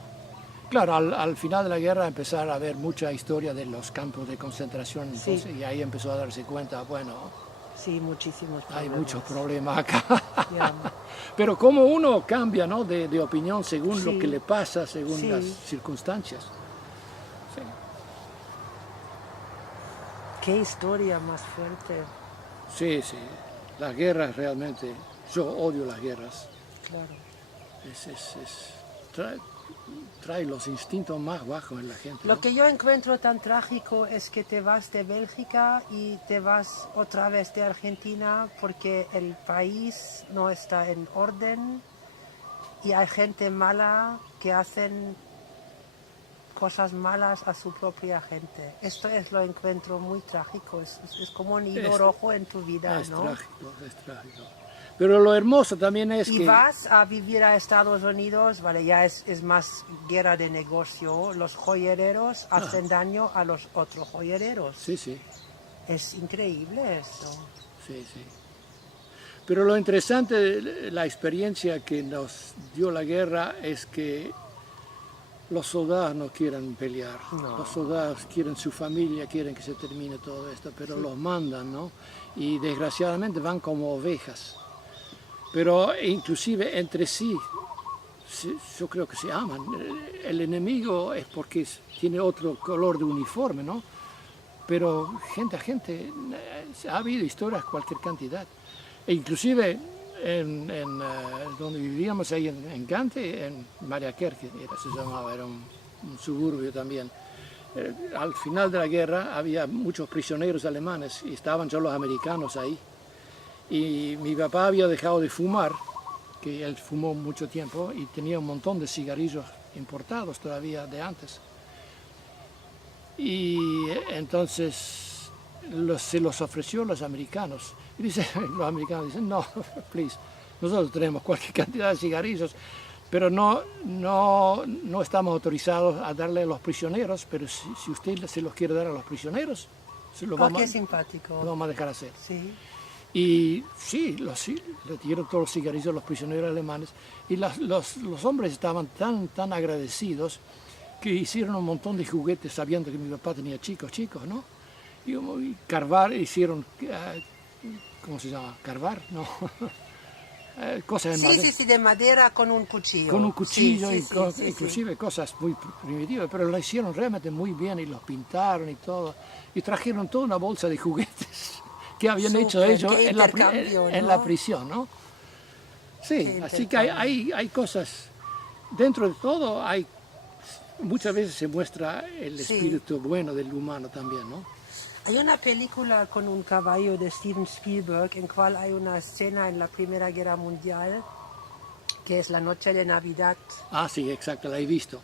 Claro, al final de la guerra empezaron a haber mucha historia de los campos de concentración, entonces, Sí. y ahí empezó a darse cuenta: bueno, Sí, muchísimos problemas. hay muchos problemas acá. Ya. Pero como uno cambia, ¿no?, de opinión según lo Sí. que le pasa, según Sí. las circunstancias. Sí. Qué historia más fuerte. Sí. Las guerras realmente, yo odio las guerras. Claro. Trae los instintos más bajos en la gente, Lo ¿no? que yo encuentro tan trágico es que te vas de Bélgica y te vas otra vez de Argentina porque el país no está en orden y hay gente mala que hacen cosas malas a su propia gente. Esto es lo encuentro muy trágico, es como un hilo rojo en tu vida, Es ¿no? trágico, es trágico. Pero lo hermoso también es Y que... vas a vivir a Estados Unidos, vale, ya es más guerra de negocio. Los joyereros hacen daño a los otros joyereros. Sí, sí, Es increíble eso. sí, sí. Pero lo interesante de la experiencia que nos dio la guerra es que los soldados no quieren pelear. No. Los soldados quieren su familia, quieren que se termine todo esto, pero los mandan, ¿no? Y desgraciadamente van como ovejas. Pero inclusive entre sí, yo creo que se aman. El enemigo es porque tiene otro color de uniforme, ¿no? Pero gente a gente, ha habido historias cualquier cantidad. E inclusive donde vivíamos ahí en Gante, en Mariaquer, se llamaba, era un suburbio también. Al final de la guerra había muchos prisioneros alemanes y estaban solo los americanos ahí. Y mi papá había dejado de fumar, que él fumó mucho tiempo, y tenía un montón de cigarrillos importados todavía de antes. Y entonces se los ofreció a los americanos. Y los americanos dicen, no, please, nosotros tenemos cualquier cantidad de cigarrillos, pero no estamos autorizados a darle a los prisioneros, pero si usted se los quiere dar a los prisioneros, se los Qué simpático. lo vamos a dejar hacer. Sí. Y sí, le dieron todos los cigarrillos a los prisioneros alemanes, y los hombres estaban tan agradecidos que hicieron un montón de juguetes sabiendo que mi papá tenía chicos, ¿no? Y carvar, hicieron, ¿cómo se llama? ¿Carvar? No. Cosas de madera. Sí, de madera con un cuchillo. Con un cuchillo, Sí, inclusive cosas muy primitivas, pero lo hicieron realmente muy bien y los pintaron y todo. Y trajeron toda una bolsa de juguetes que habían hecho ellos en la prisión, ¿no? Sí, así que hay cosas, dentro de todo muchas veces se muestra el espíritu bueno del humano también, ¿no? Hay una película con un caballo de Steven Spielberg en cual hay una escena en la Primera Guerra Mundial que es la noche de Navidad. Ah, sí, exacto, la he visto.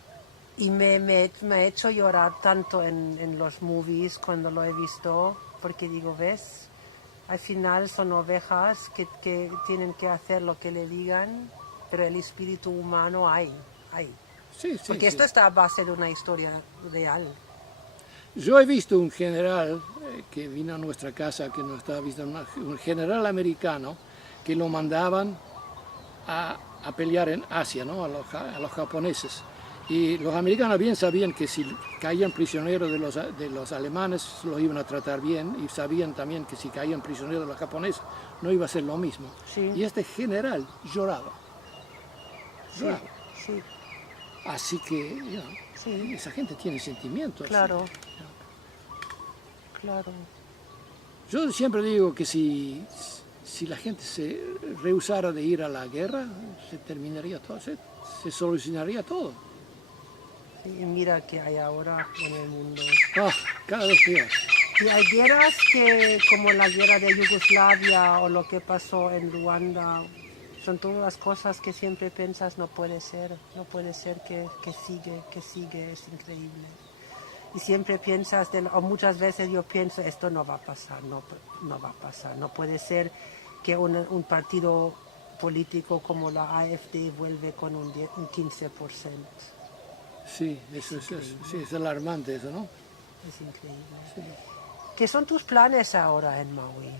Y me ha hecho llorar tanto en los movies cuando lo he visto, porque digo, ¿ves? Al final son ovejas que tienen que hacer lo que le digan, pero el espíritu humano hay. Sí, Porque esto está a base de una historia real. Yo he visto un general que vino a nuestra casa, que nos estaba visitando, un general americano que lo mandaban a pelear en Asia, ¿no? a los japoneses. Y los americanos bien sabían que si caían prisioneros de los alemanes, los iban a tratar bien, y sabían también que si caían prisioneros de los japoneses, no iba a ser lo mismo. Sí. Y este general lloraba. Sí. Así que, esa gente tiene sentimientos. Claro. Claro. Yo siempre digo que si la gente se rehusara de ir a la guerra, se terminaría todo, se solucionaría todo. Sí, y mira que hay ahora en el mundo. Cada vez peor. Y hay guerras como la guerra de Yugoslavia o lo que pasó en Ruanda, son todas las cosas que siempre piensas no puede ser que sigue, es increíble. Y siempre piensas, o muchas veces yo pienso, esto no va a pasar, no va a pasar. No puede ser que un partido político como la AfD vuelve con un 15%. Sí, es alarmante eso, ¿no? Es increíble. Sí. ¿Qué son tus planes ahora en Maui?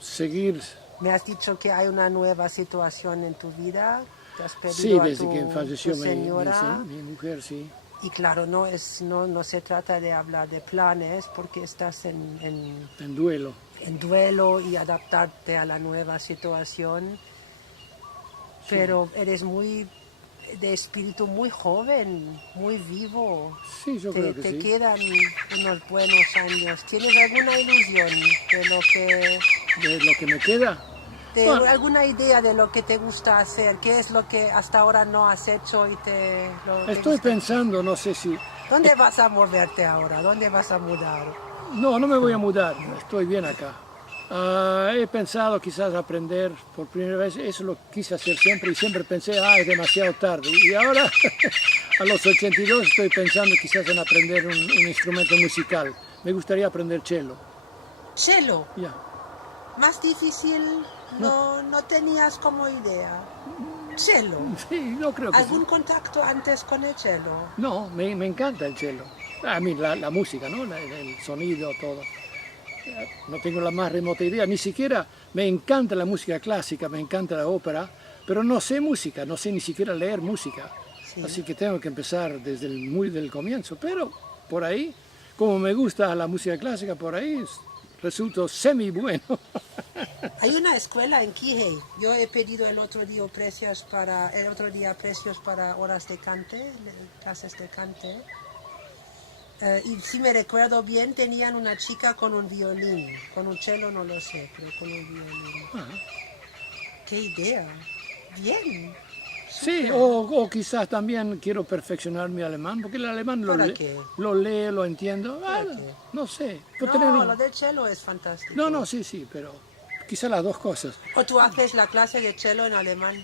Seguir. Me has dicho que hay una nueva situación en tu vida. ¿Te has perdido Sí, a desde que falleció tu señora? mi mujer, sí. Y claro, no se trata de hablar de planes porque estás en duelo. En duelo y adaptarte a la nueva situación. Pero eres de espíritu muy joven, muy vivo. Sí, yo creo que te sí. quedan unos buenos años. ¿Tienes alguna ilusión de lo que me queda? ¿Alguna idea de lo que te gusta hacer? ¿Qué es lo que hasta ahora no has hecho y Estoy pensando, no sé si... ¿Dónde vas a moverte ahora? ¿Dónde vas a mudar? No me voy a mudar, estoy bien acá. He pensado quizás aprender por primera vez, eso lo quise hacer siempre y siempre pensé, es demasiado tarde. Y ahora, a los 82, estoy pensando quizás en aprender un instrumento musical. Me gustaría aprender cello. Cello, Ya. más difícil, no tenías como idea. Cello, Sí, yo creo que sí. ¿algún contacto antes con el cello? No, me encanta el cello. A mí la música, ¿no? El sonido, todo. No tengo la más remota idea, ni siquiera me encanta la música clásica, me encanta la ópera, pero no sé música, no sé ni siquiera leer música. Sí. Así que tengo que empezar desde muy del comienzo, pero por ahí, como me gusta la música clásica, por ahí resulto semi bueno. Hay una escuela en Kihei. Yo he pedido el otro día precios para horas de cante, clases de cante. Y si me recuerdo bien, tenían una chica con un violín. Con un cello no lo sé, pero con un violín. ¡Qué idea! Bien. Sí, Súper. o quizás también quiero perfeccionar mi alemán, porque el alemán ¿Para qué? lo leo, lo entiendo. qué? No sé. Puedo tener No, lo del cello es fantástico. No, sí, pero quizás las dos cosas. O tú haces la clase de cello en alemán.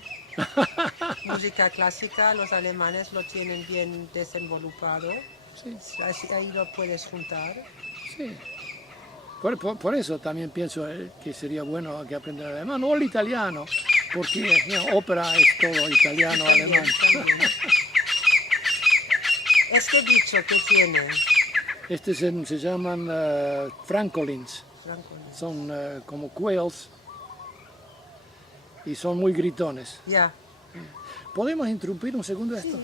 Música clásica, los alemanes lo tienen bien desenvolupado. Sí, Así, ahí lo puedes juntar. sí. Por eso también pienso que sería bueno que aprender alemán o el italiano, porque ópera es todo italiano, También, alemán. también. Este dicho que tiene, Se llaman francolins, Franco, son como quails y son muy gritones. ya. ¿Podemos interrumpir un segundo esto?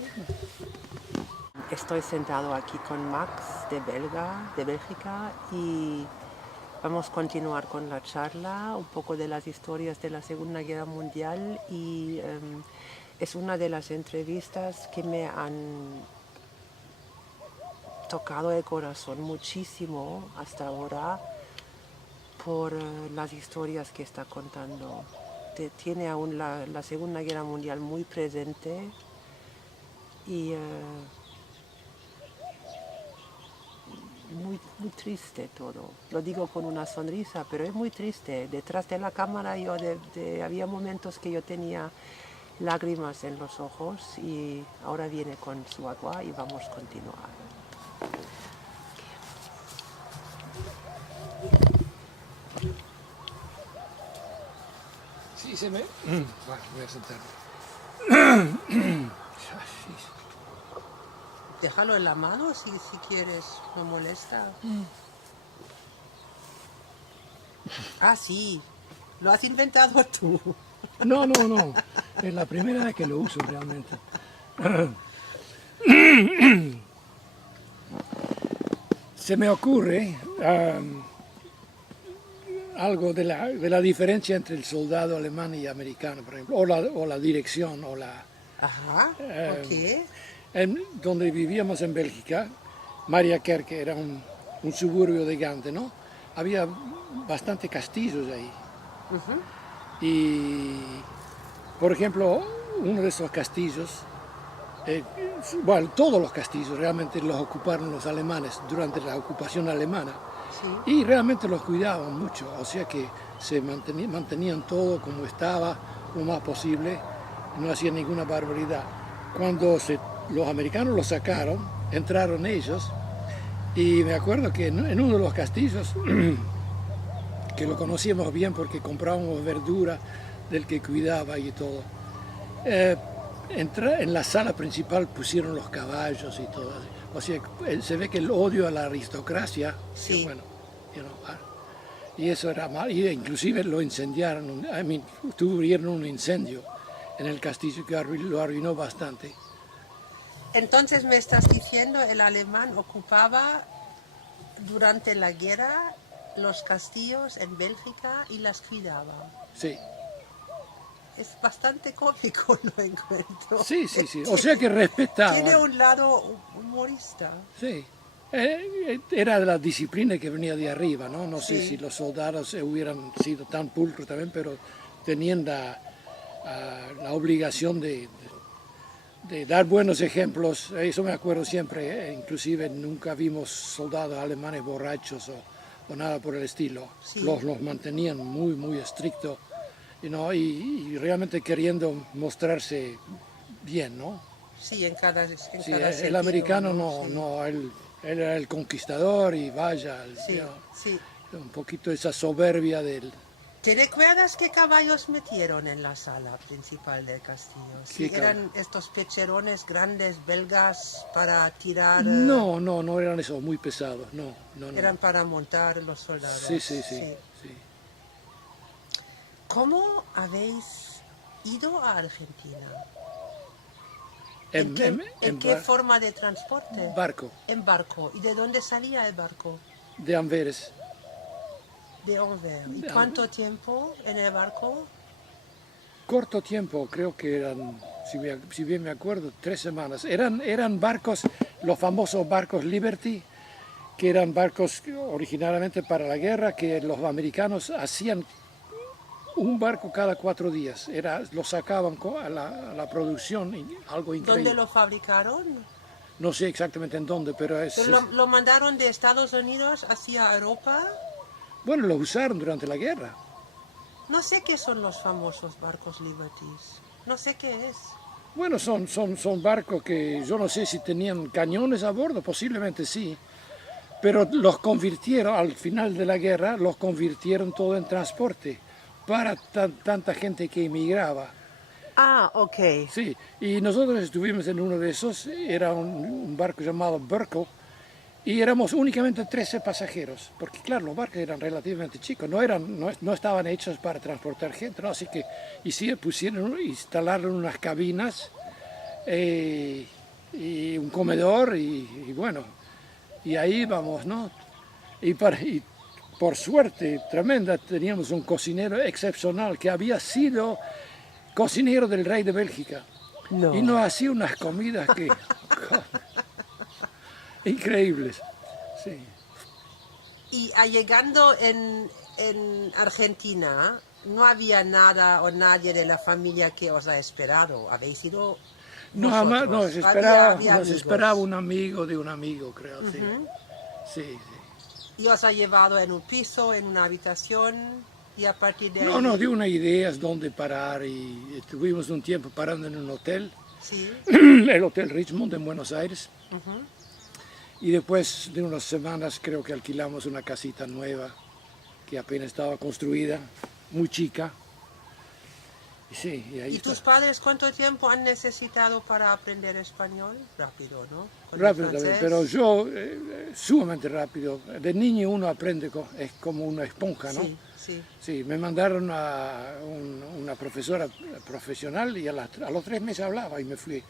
Estoy sentado aquí con Max de Bélgica, y vamos a continuar con la charla, un poco de las historias de la Segunda Guerra Mundial, y es una de las entrevistas que me han tocado el corazón muchísimo hasta ahora por las historias que está contando. Tiene aún la Segunda Guerra Mundial muy presente y muy triste todo. Lo digo con una sonrisa, pero es muy triste. Detrás de la cámara había momentos que yo tenía lágrimas en los ojos, y ahora viene con su agua y vamos a continuar. Sí, se me... voy a sentarme. Déjalo en la mano si quieres, no molesta. Ah, sí, lo has inventado tú. No, es la primera vez que lo uso realmente. Se me ocurre algo de la diferencia entre el soldado alemán y americano, por ejemplo, o la dirección, o la... Ajá, ok. Donde vivíamos en Bélgica, Mariakerke era un suburbio de Gante, ¿no? Había bastante castillos ahí. Y, por ejemplo, uno de esos castillos, bueno, todos los castillos realmente los ocuparon los alemanes durante la ocupación alemana. Sí. Y realmente los cuidaban mucho, o sea que se mantenían todo como estaba, lo más posible, no hacían ninguna barbaridad. Cuando los americanos los sacaron, entraron ellos, y me acuerdo que en uno de los castillos, que lo conocíamos bien porque comprábamos verdura del que cuidaba y todo, en la sala principal pusieron los caballos y todo. O sea, se ve que el odio a la aristocracia, Sí. bueno, y eso era mal, y inclusive lo incendiaron, tuvieron un incendio en el castillo que lo arruinó bastante. Entonces me estás diciendo, el alemán ocupaba durante la guerra los castillos en Bélgica y las cuidaba. Sí, Es bastante cómico, lo encuentro. sí, o sea que respetaban. Tiene un lado humorista. Sí, era la disciplina que venía de arriba, ¿no? No sé Sí. si los soldados hubieran sido tan pulcros también, pero tenían la obligación de dar buenos ejemplos. Eso me acuerdo siempre, inclusive nunca vimos soldados alemanes borrachos o nada por el estilo. Sí. Los mantenían muy, muy estrictos, y realmente queriendo mostrarse bien, ¿no? Sí, en cada Sí, cada el sentido, americano Sí. él era el conquistador y vaya, Sí, sí. un poquito esa soberbia del... ¿Te recuerdas qué caballos metieron en la sala principal del castillo? Sí, ¿Qué eran estos pecherones grandes belgas para tirar... No eran esos muy pesados, no. Eran para montar los soldados. Sí. ¿Cómo habéis ido a Argentina? En, ¿En qué forma de transporte? barco, En barco. ¿Y de dónde salía el barco? de Amberes. De Anvers. ¿Y De cuánto tiempo en el barco? Corto tiempo, creo que eran, si bien me acuerdo, 3 semanas. Eran barcos, los famosos barcos Liberty, que eran barcos originalmente para la guerra, que los americanos hacían un barco cada 4 días. Lo sacaban a la producción, algo increíble. ¿Dónde lo fabricaron? No sé exactamente en dónde, pero Pero lo mandaron de Estados Unidos hacia Europa. bueno, lo usaron durante la guerra. No sé qué son los famosos barcos Liberties. No sé qué es. Bueno, son barcos que yo no sé si tenían cañones a bordo, posiblemente sí, pero los convirtieron, al final de la guerra, los convirtieron todo en transporte para tanta gente que emigraba. Ah, ok. Sí, y nosotros estuvimos en uno de esos, era un barco llamado Burko, y éramos únicamente 13 pasajeros, porque claro, los barcos eran relativamente chicos, no estaban hechos para transportar gente, ¿no? Así que instalaron unas cabinas y un comedor y bueno, y ahí vamos, ¿no? Y por suerte tremenda teníamos un cocinero excepcional que había sido cocinero del rey de Bélgica. No. Y nos hacía unas comidas que... increíbles, sí. Y llegando en Argentina, no había nada o nadie de la familia que os ha esperado. ¿Habéis ido No, vosotros? jamás, nos Había nos amigos. esperaba un amigo de un amigo, creo, sí. Sí. Y os ha llevado en un piso, en una habitación, y a partir de ahí... No, nos dio unas ideas dónde parar y estuvimos un tiempo parando en un hotel, Sí. el Hotel Richmond en Buenos Aires. Y después de unas semanas creo que alquilamos una casita nueva que apenas estaba construida, muy chica. Y sí, y ahí ¿Y está. tus padres cuánto tiempo han necesitado para aprender español? Rápido, ¿no? Con el Rápido también, francés. pero yo sumamente rápido. De niño uno aprende, es como una esponja, ¿no? Sí, sí. Sí, me mandaron a una profesora profesional y a los 3 meses hablaba y me fui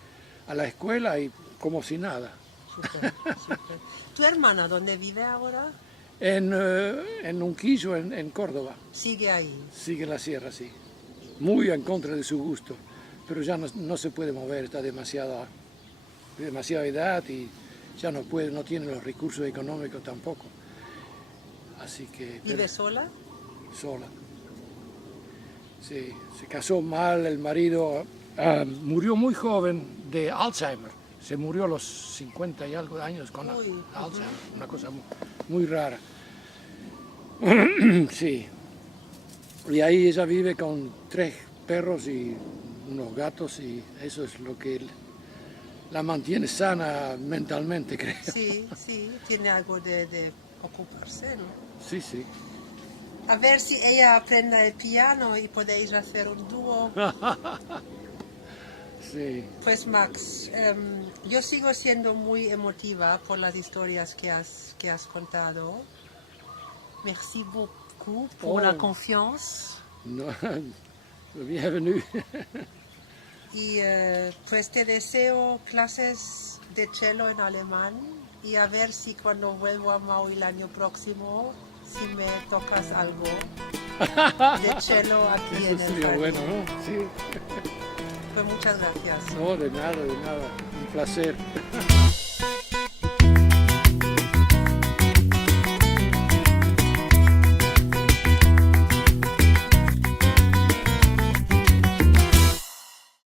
a la escuela y como si nada. Súper, súper. ¿Tu hermana dónde vive ahora? En Unquillo, en Córdoba. Sigue ahí. Sigue en la sierra, sí. Muy en contra de su gusto, pero ya no se puede mover, está demasiada edad y ya no tiene los recursos económicos tampoco. Así que... ¿Vive sola? Sola. Sí, se casó mal, el marido murió muy joven de Alzheimer. Se murió a los 50 y algo de años con Alzheimer, una cosa muy rara. Sí. Y ahí ella vive con 3 perros y unos gatos y eso es lo que la mantiene sana mentalmente, creo. Sí, sí, tiene algo de ocuparse, ¿no? Sí, sí. A ver si ella aprende el piano y podéis hacer un dúo. Sí. Pues Max, yo sigo siendo muy emotiva por las historias que has contado. Merci beaucoup pour la confiance. No, bienvenue. Y pues te deseo clases de cello en alemán y a ver si cuando vuelvo a Maui el año próximo, si me tocas algo de cello aquí Eso en el sería jardín. bueno, ¿no? Sí. Pues muchas gracias. No, de nada, un placer.